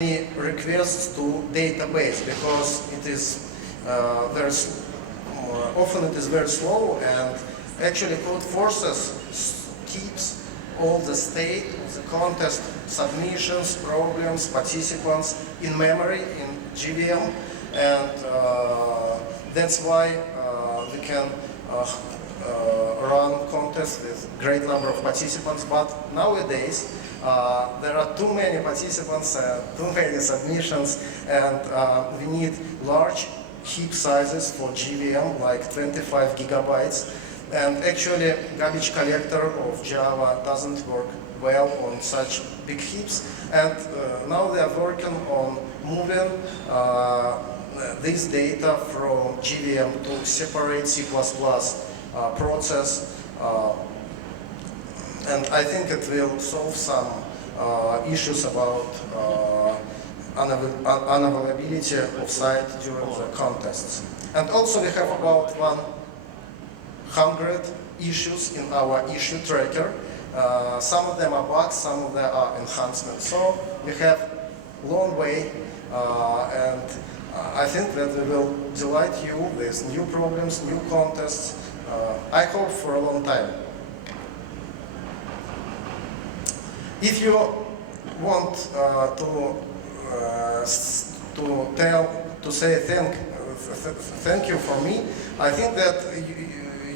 requests to database because it is often it is very slow, and actually Codeforces keeps all the state of the contest, submissions, problems, participants in memory in JVM, and that's why we can run contests with great number of participants. But nowadays there are too many participants, too many submissions, and we need large heap sizes for JVM, like 25 gigabytes. And actually, garbage collector of Java doesn't work well on such big heaps. And now they are working on moving this data from JVM to separate C++ process. And I think it will solve some issues about unavailability of site during the contests. And also we have about 100 issues in our issue tracker. Some of them are bugs, some of them are enhancements. So we have a long way, and I think that we will delight you with new problems, new contests. I hope for a long time. If you want to say thank you for me, I think that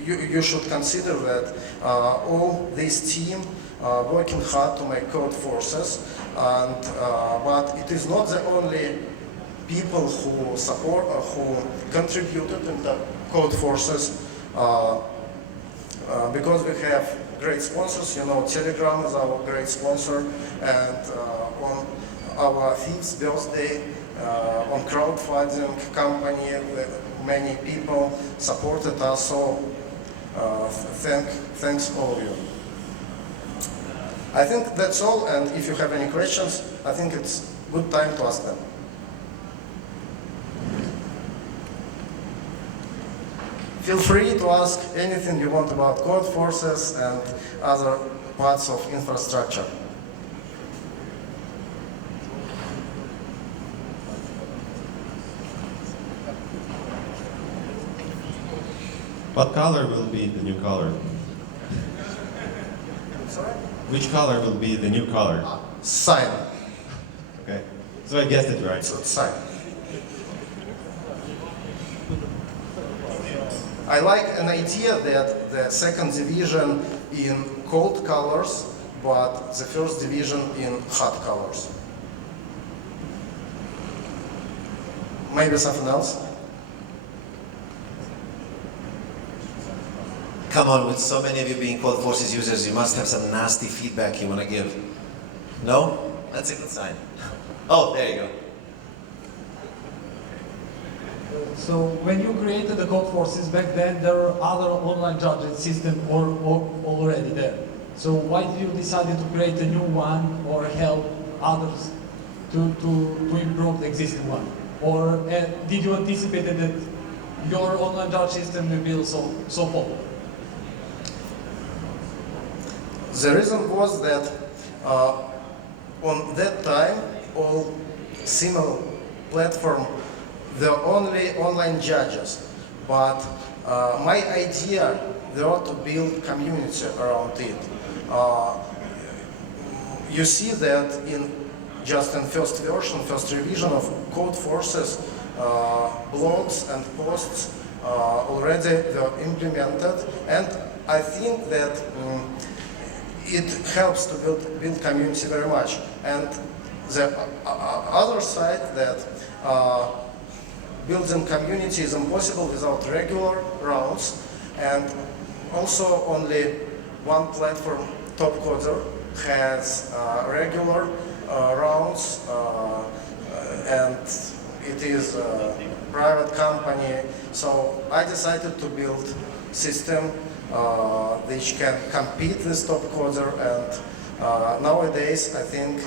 you should consider that all this team working hard to make Codeforces, and but it is not the only people who support or who contributed in the Codeforces, because we have great sponsors. You know, Telegram is our great sponsor, and on our 5th birthday, on crowdfunding company, many people supported us. So thanks all of you. I think that's all, and if you have any questions, I think it's a good time to ask them. Feel free to ask anything you want about Codeforces and other parts of infrastructure. What color will be the new color? Sorry? Which color will be the new color? Cyan. Okay, so I guessed it right. So cyan. I like an idea that the second division in cold colors, but the first division in hot colors. Maybe something else? Come on, with so many of you being Codeforces users, you must have some nasty feedback you want to give. No? That's a good sign. Oh, there you go. So when you created the Codeforces back then, there were other online judging systems already there. So why did you decide to create a new one or help others to improve the existing one? Or did you anticipate that your online judge system will be so popular? The reason was that on that time, all similar platform, the only online judges. But my idea was to build community around it. You see that in first version, first revision of Codeforces, blogs and posts already were implemented, and I think that it helps to build community very much. And the other side, that building community is impossible without regular rounds, and also only one platform, Topcoder, has regular rounds, and it is a private company. So I decided to build system which can compete with Topcoder, and nowadays I think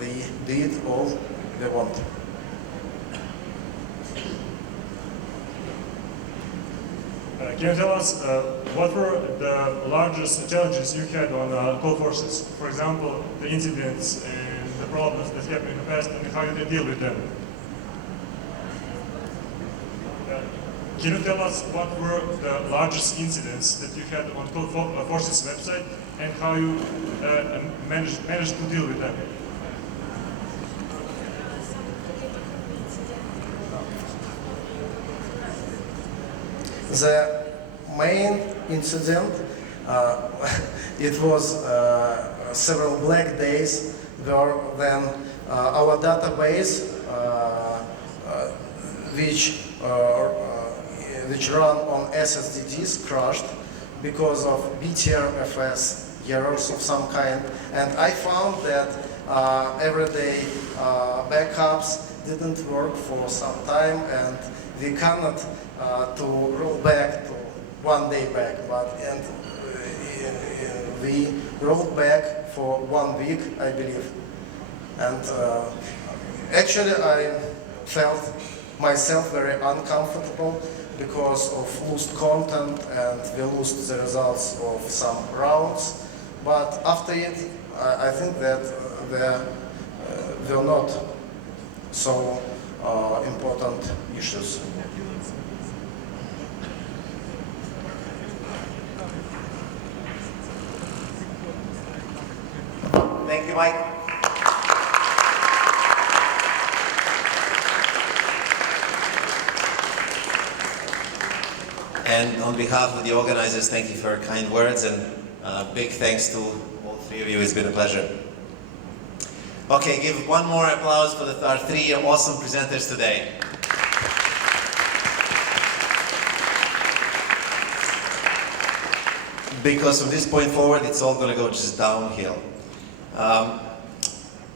we did all we want. Can you tell us what were the largest challenges you had on Codeforces? For example, the incidents in the problems that happened in the past and how you deal with them. Can you tell us what were the largest incidents that you had on Codeforces website and how you managed to deal with them? The main incident, it was several black days where then our database, which run on SSDs, crashed because of BTRFS errors of some kind, and I found that everyday backups didn't work for some time, and we cannot to roll back to 1 day back, but we rolled back for 1 week, I believe, and actually I felt myself very uncomfortable because of lost content and we lost the results of some rounds. But after it, I think that there were not so important issues. Thank you, Mike. And on behalf of the organizers, thank you for your kind words, and big thanks to all three of you. It's been a pleasure. Okay, give one more applause for our three awesome presenters today. Because from this point forward, it's all going to go just downhill.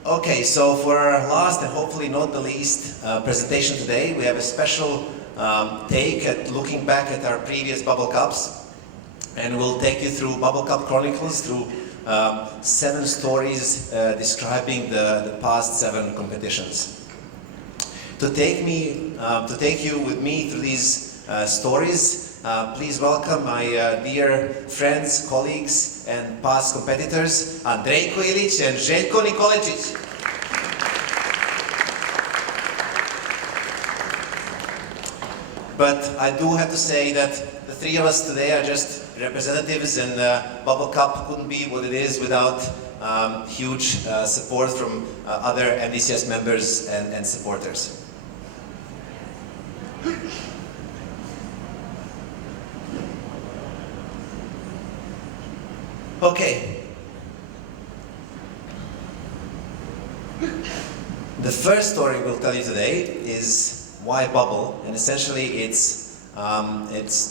Okay, so for our last and hopefully not the least presentation today, we have a special take at looking back at our previous BubbleCups, and we'll take you through BubbleCup Chronicles, through 7 stories describing the past 7 competitions. To take you with me through these stories, please welcome my dear friends, colleagues, and past competitors, Andrejko Ilić and Željko Nikoličić. But I do have to say that the three of us today are just representatives, and BubbleCup couldn't be what it is without huge support from other MDCS members and supporters. Okay. The first story we'll tell you today is why Bubble, and essentially it's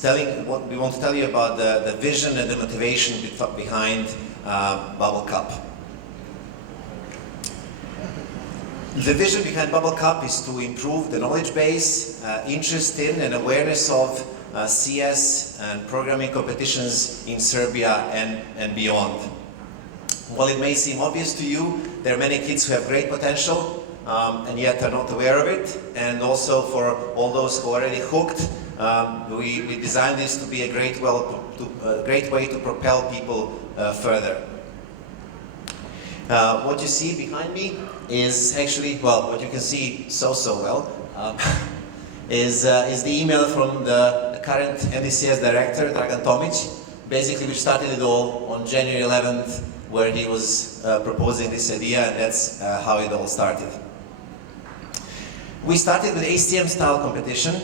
telling what we want to tell you about the vision and the motivation behind BubbleCup. The vision behind BubbleCup is to improve the knowledge base, interest in and awareness of CS and programming competitions in Serbia and beyond. While it may seem obvious to you, there are many kids who have great potential and yet are not aware of it. And also for all those who are already hooked, we designed this to be a great way to propel people further. What you see behind me is actually, well, what you can see so well, is the email from the current MDCS director, Dragan Tomic. Basically, we started it all on January 11th, where he was proposing this idea, and that's how it all started. We started with ACM-style competition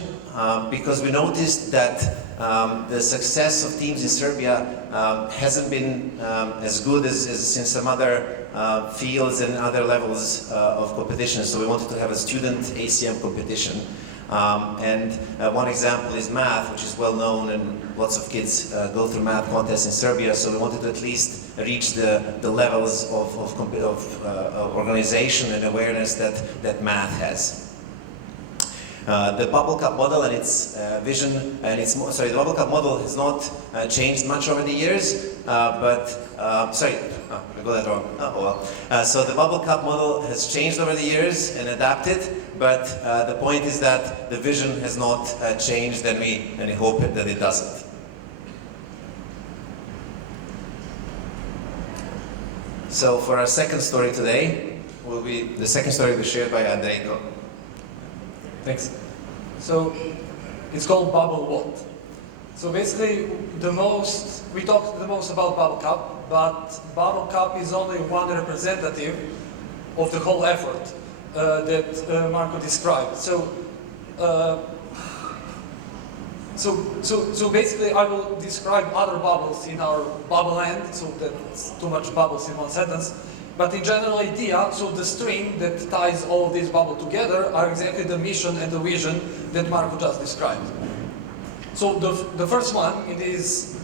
because we noticed that the success of teams in Serbia hasn't been as good as in some other fields and other levels of competition. So we wanted to have a student ACM competition. One example is math, which is well known, and lots of kids go through math contests in Serbia. So we wanted to at least reach the levels of organization and awareness that math has. The BubbleCup model and its vision, and its the BubbleCup model has not changed much over the years, I got that wrong. Oh well. So the BubbleCup model has changed over the years and adapted, but the point is that the vision has not changed, and we hope that it doesn't. So for our second story today, will be, the second story will be shared by Andrejko. Thanks. So it's called Bubble What. So basically, we talked the most about BubbleCup, but BubbleCup is only one representative of the whole effort that Marco described. So basically, I will describe other bubbles in our bubble land, so that's too much bubbles in one sentence. But in general idea, so the string that ties all of these bubbles together are exactly the mission and the vision that Marco just described. So the first one in these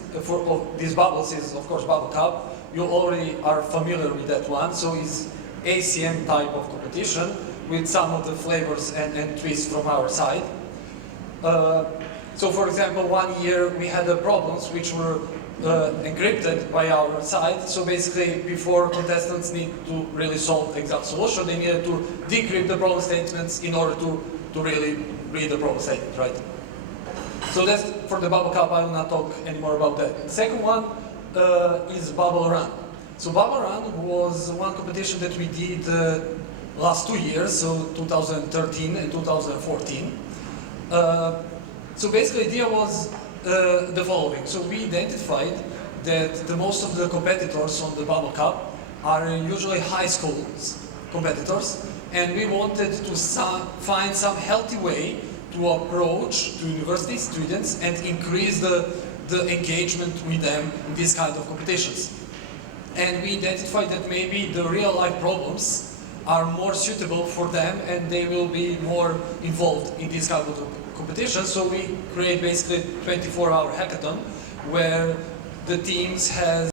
bubbles is, of course, BubbleCup. You already are familiar with that one. So it's ACM type of competition with some of the flavors and twists from our side. So for example, one year we had problems which were encrypted by our side. So basically, before contestants need to really solve the exact solution, they needed to decrypt the problem statements in order to really read the problem statement, right? So that's for the BubbleCup. I will not talk anymore about that. The second one is Bubble Run. So Bubble Run was one competition that we did last 2 years, so 2013 and 2014. So basically the idea was the following. So we identified that the most of the competitors on the BubbleCup are usually high school competitors, and we wanted to find some healthy way to approach to university students and increase the engagement with them in these kind of competitions. And we identified that maybe the real life problems are more suitable for them and they will be more involved in these kind of competitions. So we create basically 24-hour hackathon where the teams has